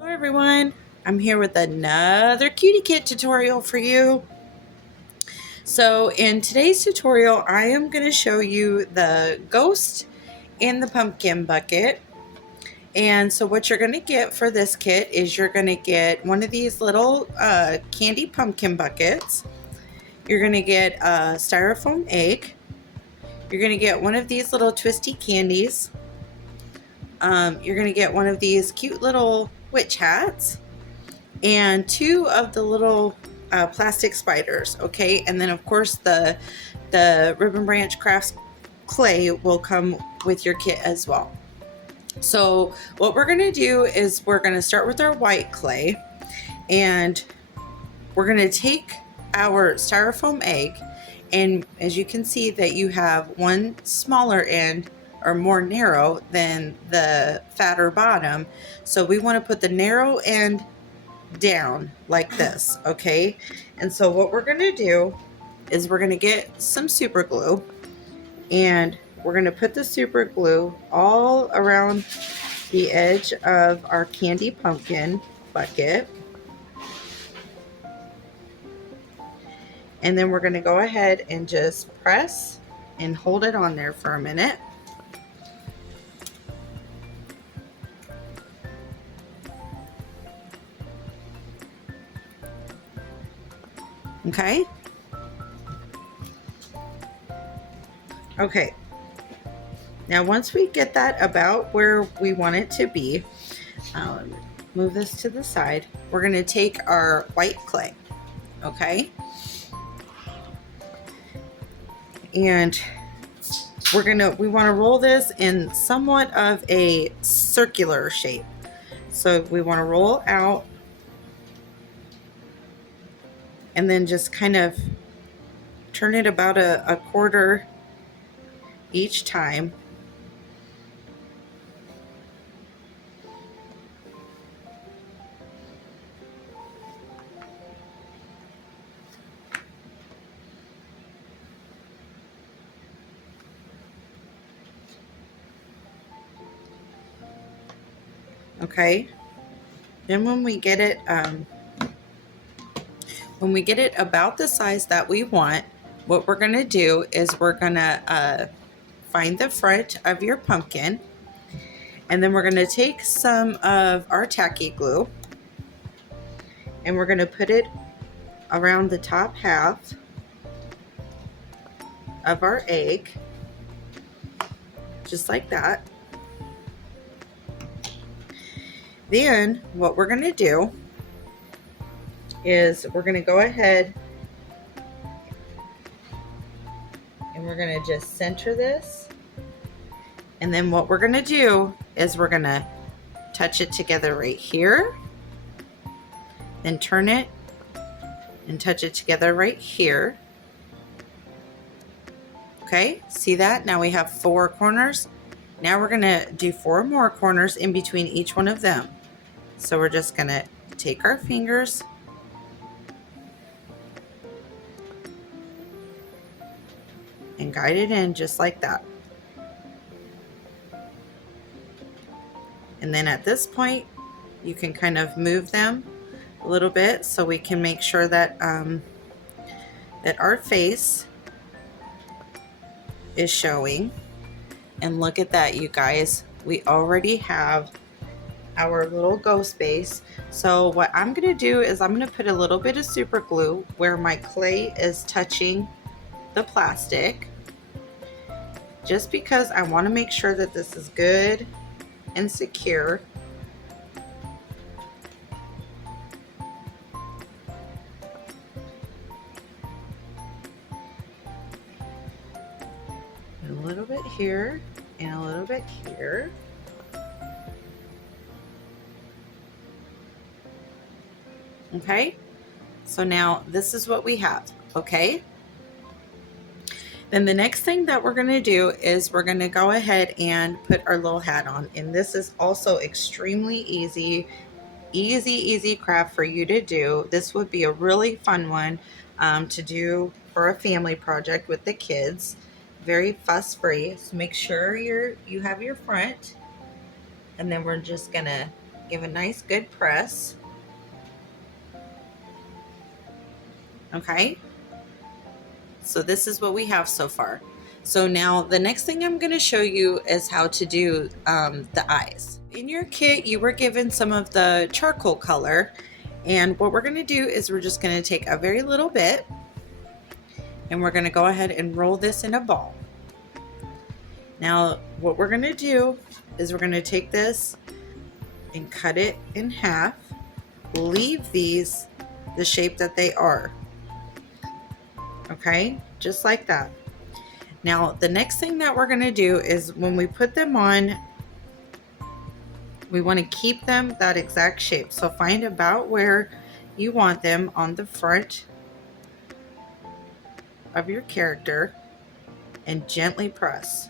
Hello everyone, I'm here with another Cutie Kit tutorial for you. So in today's tutorial, I am going to show you the ghost in the pumpkin bucket. And so what you're going to get for this kit is you're going to get one of these little candy pumpkin buckets. You're going to get a styrofoam egg. You're going to get one of these little twisty candies. You're going to get one of these cute little witch hats. And two of the little plastic spiders, okay? And then of course the Ribbon Branch Crafts clay will come with your kit as well. So what we're gonna do is we're gonna start with our white clay, and we're gonna take our styrofoam egg, and as you can see that you have one smaller end or more narrow than the fatter bottom. So we want to put the narrow end down like this, okay? And so what we're going to do is we're going to get some super glue, and we're going to put the super glue all around the edge of our candy pumpkin bucket. And then we're going to go ahead and just press and hold it on there for a minute. Okay. Okay. Now once we get that about where we want it to be, move this to the side. We're going to take our white clay, okay? And we want to roll this in somewhat of a circular shape. So we want to roll out and then just kind of turn it about a quarter each time. Okay. Then when we get it about the size that we want, what we're going to do is we're going to find the front of your pumpkin, and then we're going to take some of our tacky glue, and we're going to put it around the top half of our egg, just like that. Then what we're going to do is we're going to go ahead and we're going to just center this. And then what we're going to do is we're going to touch it together right here, then turn it and touch it together right here. Okay, see that? Now we have 4 corners. Now we're going to do 4 more corners in between each one of them. So we're just going to take our fingers and guide it in just like that. And then at this point, you can kind of move them a little bit so we can make sure that that our face is showing. And look at that, you guys. We already have our little ghost base. So what I'm going to do is I'm going to put a little bit of super glue where my clay is touching the plastic, just because I want to make sure that this is good and secure. A little bit here and a little bit here. Okay, so now this is what we have, okay? Then the next thing that we're gonna do is we're gonna go ahead and put our little hat on. And this is also extremely easy craft for you to do. This would be a really fun one to do for a family project with the kids. Very fuss free. So make sure you have your front, and then we're just gonna give a nice good press. Okay, so this is what we have so far. So now the next thing I'm going to show you is how to do the eyes. In your kit, you were given some of the charcoal color, and what we're going to do is we're just going to take a very little bit, and we're going to go ahead and roll this in a ball. Now what we're going to do is we're going to take this and cut it in half. Leave these the shape that they are. Okay, just like that. Now the next thing that we're going to do is when we put them on, we want to keep them that exact shape. So find about where you want them on the front of your character and gently press.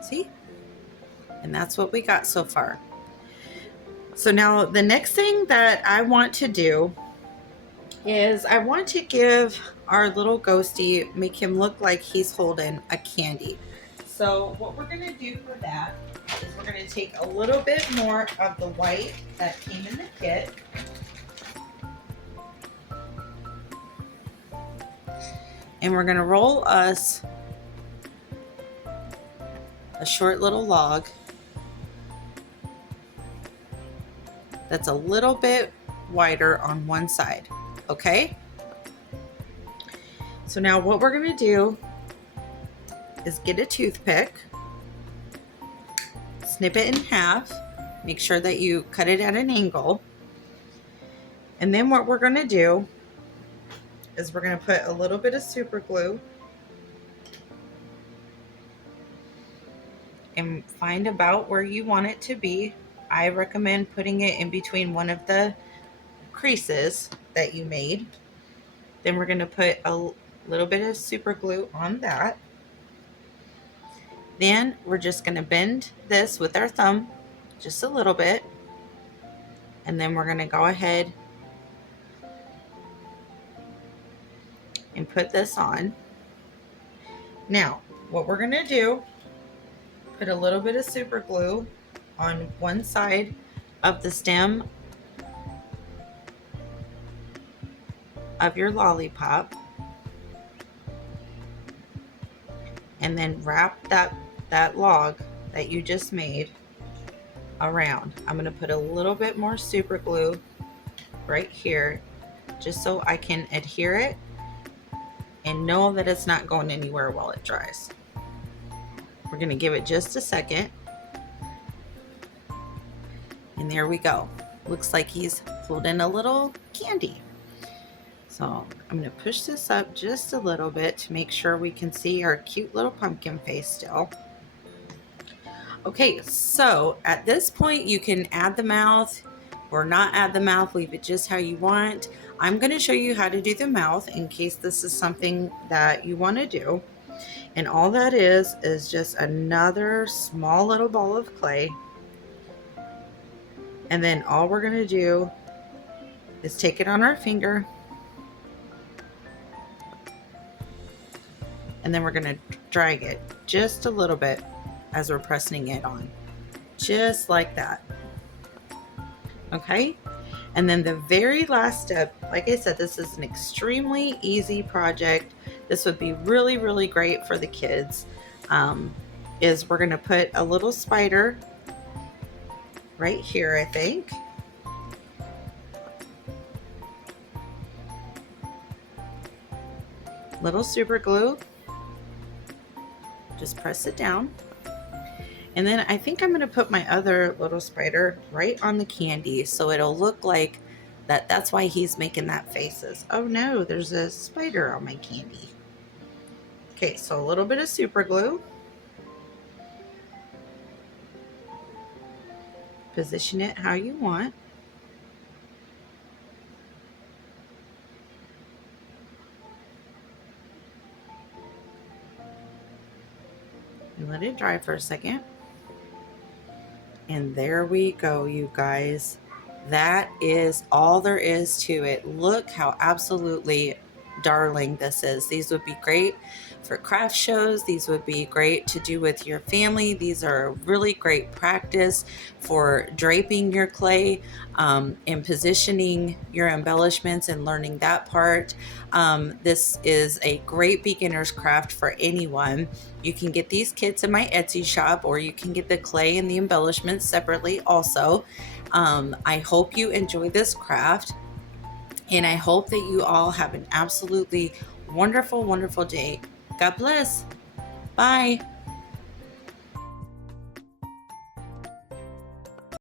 See? And that's what we got so far. So now the next thing that I want to do is I want to give our little ghosty, make him look like he's holding a candy. So what we're going to do for that is we're going to take a little bit more of the white that came in the kit. And we're going to roll us a short little log that's a little bit wider on one side. Okay? So now what we're going to do is get a toothpick, snip it in half, make sure that you cut it at an angle. And then what we're going to do is we're going to put a little bit of super glue and find about where you want it to be. I recommend putting it in between one of the creases that you made. Then we're going to put a little bit of super glue on that. Then we're just going to bend this with our thumb just a little bit, and then we're going to go ahead and put this on. Now what we're going to do, put a little bit of super glue on one side of the stem of your lollipop, and then wrap that log that you just made around. I'm going to put a little bit more super glue right here just so I can adhere it and know that it's not going anywhere while it dries. We're going to give it just a second, and there we go. Looks like he's holding a little candy. So I'm going to push this up just a little bit to make sure we can see our cute little pumpkin face still. Okay, so at this point you can add the mouth or not add the mouth, leave it just how you want. I'm going to show you how to do the mouth in case this is something that you want to do. And all that is just another small little ball of clay. And then all we're going to do is take it on our finger, and then we're going to drag it just a little bit as we're pressing it on, just like that. Okay, and then the very last step, like I said, this is an extremely easy project. This would be really, really great for the kids. Is we're going to put a little spider right here, I think. Little super glue. Just press it down. And then I think I'm going to put my other little spider right on the candy so it'll look like that's why he's making that faces. Oh no, there's a spider on my candy. Okay, so a little bit of super glue. Position it how you want. And let it dry for a second. And there we go, you guys. That is all there is to it. Look how absolutely darling this is. These would be great for craft shows. These would be great to do with your family. These are really great practice for draping your clay and positioning your embellishments and learning that part. This is a great beginner's craft for anyone. You can get these kits in my Etsy shop, or you can get the clay and the embellishments separately also. I hope you enjoy this craft, and I hope that you all have an absolutely wonderful, wonderful day. God bless. Bye.